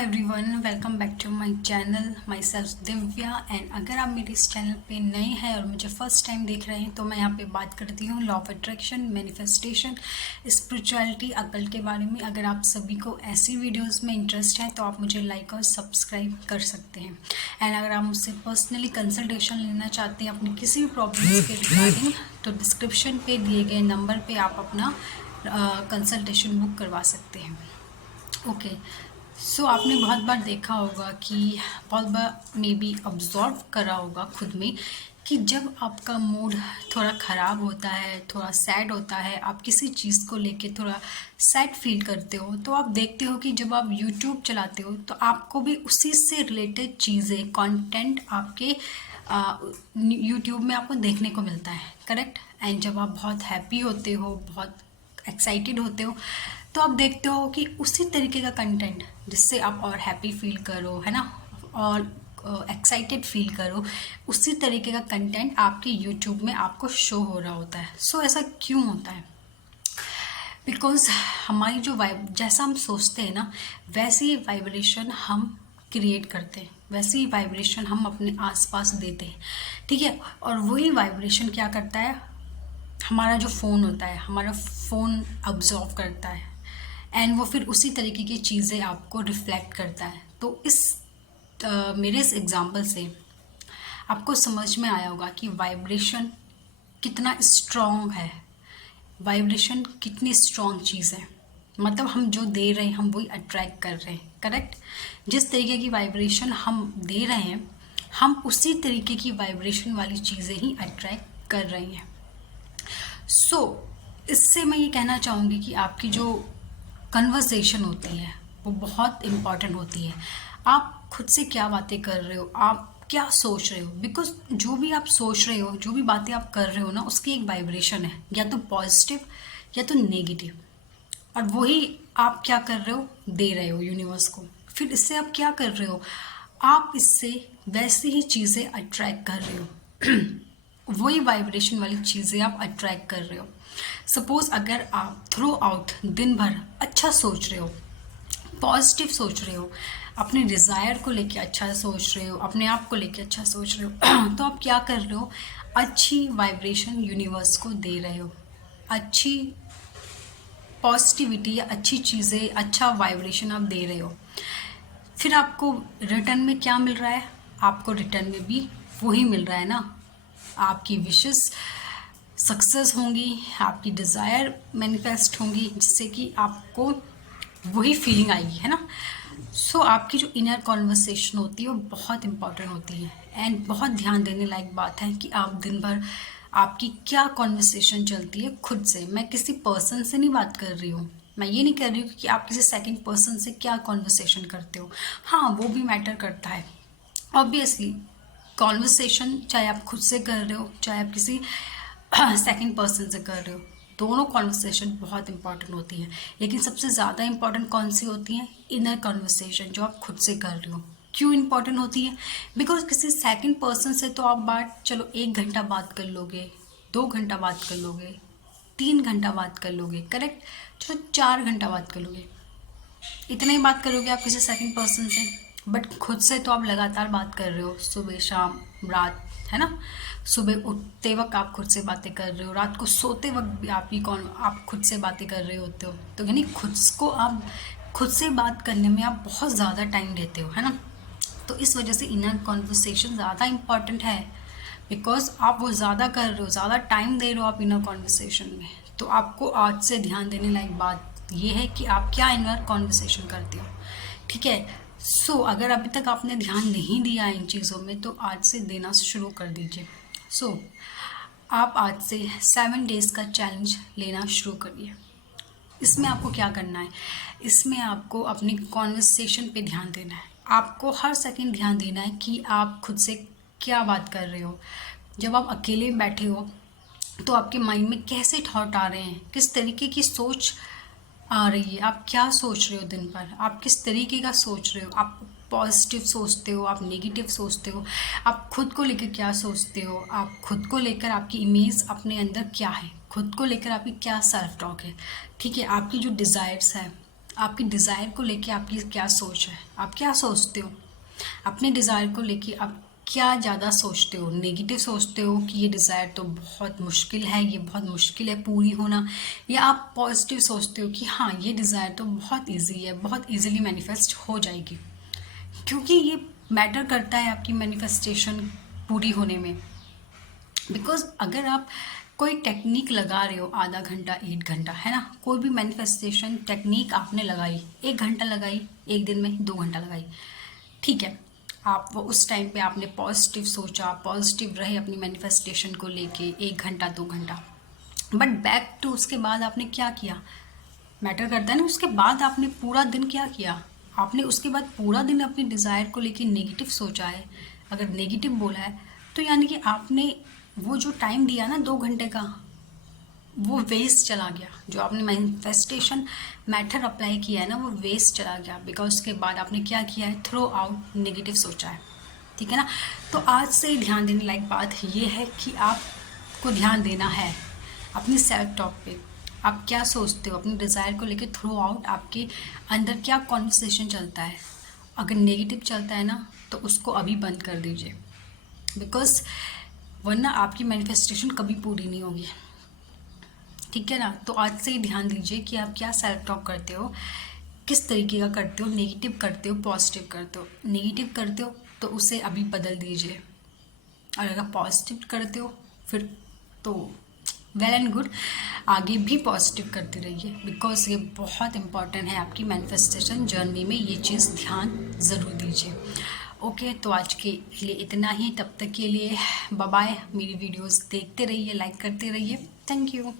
Everyone, welcome back to my channel. Myself Divya. And अगर आप मेरे इस चैनल पे नए हैं और मुझे फर्स्ट टाइम देख रहे हैं तो मैं यहाँ पे बात करती हूँ law of attraction, manifestation, spirituality, अकल के बारे में। अगर आप सभी को ऐसी वीडियोस में इंटरेस्ट है तो आप मुझे लाइक और सब्सक्राइब कर सकते हैं। एंड अगर आप मुझसे पर्सनली कंसल्टेशन लेना चाहते हैं अपनी किसी भी प्रॉब्लम्स के रिगार्डिंग तो डिस्क्रिप्शन पे दिए गए नंबर पे आप अपना कंसल्टेशन बुक करवा सकते हैं। ओके, सो आपने बहुत बार देखा होगा कि बहुत बार मे बी ऑब्जर्व करा होगा खुद में कि जब आपका मूड थोड़ा ख़राब होता है, थोड़ा सैड होता है, आप किसी चीज़ को लेके थोड़ा सैड फील करते हो तो आप देखते हो कि जब आप यूट्यूब चलाते हो तो आपको भी उसी से रिलेटेड चीज़ें, कंटेंट आपके यूट्यूब में आपको देखने को मिलता है, करेक्ट। एंड जब आप बहुत हैप्पी होते हो, बहुत एक्साइटेड होते हो तो आप देखते हो कि उसी तरीके का कंटेंट जिससे आप और हैप्पी फील करो, है ना, और एक्साइटेड फील करो, उसी तरीके का कंटेंट आपके यूट्यूब में आपको शो हो रहा होता है। सो ऐसा क्यों होता है? बिकॉज हमारी जो जैसा हम सोचते हैं ना, वैसी ही वाइब्रेशन हम क्रिएट करते हैं, वैसी ही वाइब्रेशन हम अपने आसपास देते हैं, ठीक है। और वही वाइब्रेशन क्या करता है, हमारा जो फ़ोन होता है, हमारा फ़ोन ऑब्जॉर्व करता है एंड वो फिर उसी तरीके की चीज़ें आपको रिफ्लेक्ट करता है। तो मेरे इस एग्जांपल से आपको समझ में आया होगा कि वाइब्रेशन कितना स्ट्रॉन्ग है, वाइब्रेशन कितनी स्ट्रॉन्ग चीज़ है। मतलब हम जो दे रहे हैं हम वही अट्रैक्ट कर रहे हैं, करेक्ट। जिस तरीके की वाइब्रेशन हम दे रहे हैं हम उसी तरीके की वाइब्रेशन वाली चीज़ें ही अट्रैक्ट कर रहे हैं। इससे मैं ये कहना चाहूँगी कि आपकी जो कन्वर्सेशन होती है वो बहुत इम्पॉर्टेंट होती है। आप खुद से क्या बातें कर रहे हो, आप क्या सोच रहे हो, बिकॉज जो भी आप सोच रहे हो, जो भी बातें आप कर रहे हो ना, उसकी एक वाइब्रेशन है, या तो पॉजिटिव या तो नेगेटिव। और वही आप क्या कर रहे हो, दे रहे हो यूनिवर्स को। फिर इससे आप क्या कर रहे हो, आप इससे वैसी ही चीज़ें अट्रैक्ट कर रहे हो वही वाइब्रेशन वाली चीज़ें आप अट्रैक्ट कर रहे हो। सपोज अगर आप थ्रू आउट दिन भर अच्छा सोच रहे हो, पॉजिटिव सोच रहे हो, अपने डिज़ायर को लेके अच्छा सोच रहे हो, अपने आप को लेके अच्छा सोच रहे हो तो आप क्या कर रहे हो, अच्छी वाइब्रेशन यूनिवर्स को दे रहे हो, अच्छी पॉजिटिविटी या अच्छी चीज़ें, अच्छा वाइब्रेशन आप दे रहे हो। फिर आपको रिटर्न में क्या मिल रहा है, आपको रिटर्न में भी वही मिल रहा है ना, आपकी विशेस सक्सेस होंगी, आपकी डिज़ायर मैनिफेस्ट होंगी, जिससे कि आपको वही फीलिंग आएगी, है ना। आपकी जो इनर कॉन्वर्सेशन होती है वो बहुत इंपॉर्टेंट होती है एंड बहुत ध्यान देने लायक बात है कि आप दिन भर आपकी क्या कॉन्वर्सेशन चलती है खुद से। मैं किसी पर्सन से नहीं बात कर रही हूँ, मैं ये नहीं कर रही हूँ कि आप किसी सेकंड पर्सन से क्या कॉन्वर्सेशन करते हो। हाँ, वो भी मैटर करता है ऑब्वियसली। कॉन्वर्सेशन चाहे आप खुद से कर रहे हो, चाहे आप किसी सेकंड पर्सन से कर रहे हो, दोनों कॉन्वर्सेशन बहुत इंपॉर्टेंट होती है। लेकिन सबसे ज़्यादा इंपॉर्टेंट कौन सी होती है, इनर कॉन्वर्सेशन जो आप खुद से कर रहे हो। क्यों इंपॉर्टेंट होती है? बिकॉज किसी सेकंड पर्सन से तो आप बात, चलो 1 घंटा बात कर लोगे, 2 घंटा बात कर लोगे, 3 घंटा बात कर लोगे, करेक्ट। चलो 4 घंटा बात कर लोगे, इतना ही बात करोगे आप किसी सेकंड पर्सन से। बट खुद से तो आप लगातार बात कर रहे हो, सुबह शाम रात, है ना। सुबह उठते वक्त आप खुद से बातें कर रहे हो, रात को सोते वक्त भी आप खुद से बातें कर रहे होते हो। तो यानी खुद से बात करने में आप बहुत ज़्यादा टाइम देते हो, है ना। तो इस वजह से इनर कॉन्वर्सेशन ज़्यादा इम्पॉर्टेंट है, बिकॉज आप वो ज़्यादा कर रहे हो, ज़्यादा टाइम दे रहे हो आप इनर कॉन्वर्सेशन में। तो आपको आज से ध्यान देने लायक बात ये है कि आप क्या इनर कॉन्वर्सेशन करते हो, ठीक है। अगर अभी तक आपने ध्यान नहीं दिया इन चीज़ों में तो आज से देना शुरू कर दीजिए। आप आज से 7 डेज़ का चैलेंज लेना शुरू करिए। इसमें आपको क्या करना है, इसमें आपको अपनी कॉन्वर्सेशन पे ध्यान देना है। आपको हर सेकंड ध्यान देना है कि आप खुद से क्या बात कर रहे हो। जब आप अकेले बैठे हो तो आपके माइंड में कैसे थॉट आ रहे हैं, किस तरीके की सोच आ रही है, आप क्या सोच रहे हो दिन भर, आप किस तरीके का सोच रहे हो, आप पॉजिटिव सोचते हो, आप नेगेटिव सोचते हो, आप खुद को लेकर क्या सोचते हो, आप खुद को लेकर आपकी इमेज अपने अंदर क्या है, खुद को लेकर आपकी क्या सेल्फ टॉक है, ठीक है। आपकी जो डिज़ायर्स है, आपकी डिज़ायर को लेके आपकी क्या सोच है, आप क्या सोचते हो अपने डिज़ायर को लेके, आप क्या ज़्यादा सोचते हो? नेगेटिव सोचते हो कि ये डिज़ायर तो बहुत मुश्किल है, ये बहुत मुश्किल है पूरी होना, या आप पॉजिटिव सोचते हो कि हाँ ये डिज़ायर तो बहुत इजी है, बहुत इजीली मैनिफेस्ट हो जाएगी? क्योंकि ये मैटर करता है आपकी मैनिफेस्टेशन पूरी होने में। बिकॉज अगर आप कोई टेक्निक लगा रहे हो आधा घंटा 1 घंटा, है ना, कोई भी मैनिफेस्टेशन टेक्निक आपने लगाई, 1 घंटा लगाई, एक दिन में 2 घंटा लगाई, ठीक है, आप वो उस टाइम पे आपने पॉजिटिव सोचा, पॉजिटिव रहे अपनी मैनिफेस्टेशन को लेके 1 घंटा 2 घंटा, बट बैक टू उसके बाद आपने क्या किया मैटर करता है ना। उसके बाद आपने पूरा दिन क्या किया, आपने उसके बाद पूरा दिन अपनी डिज़ायर को लेके नेगेटिव सोचा है, अगर नेगेटिव बोला है तो यानी कि आपने वो जो टाइम दिया ना 2 घंटे का, वो वेस्ट चला गया। जो आपने मैनिफेस्टेशन मैथड अप्लाई किया है ना, वो वेस्ट चला गया, बिकॉज उसके बाद आपने क्या किया है, थ्रो आउट नेगेटिव सोचा है, ठीक है ना। तो आज से ध्यान देने लायक बात ये है कि आपको ध्यान देना है अपनी सेल्फ टॉक पे। आप क्या सोचते हो अपनी डिज़ायर को लेके, थ्रू आउट आपके अंदर क्या कॉन्वर्सेशन चलता है। अगर नेगेटिव चलता है ना तो उसको अभी बंद कर दीजिए, बिकॉज वरना आपकी मैनिफेस्टेशन कभी पूरी नहीं होगी, ठीक है ना। तो आज से ही ध्यान दीजिए कि आप क्या सेल्फ टॉक करते हो, किस तरीके का करते हो, नेगेटिव करते हो पॉजिटिव करते हो। नेगेटिव करते हो तो उसे अभी बदल दीजिए, और अगर पॉजिटिव करते हो फिर तो वेल एंड गुड, आगे भी पॉजिटिव करते रहिए, बिकॉज ये बहुत इंपॉर्टेंट है आपकी मैनिफेस्टेशन जर्नी में, ये चीज़ ध्यान ज़रूर दीजिए। ओके, तो आज के लिए इतना ही, तब तक के लिए बाय बाय। मेरी वीडियोस देखते रहिए, लाइक करते रहिए। Thank you.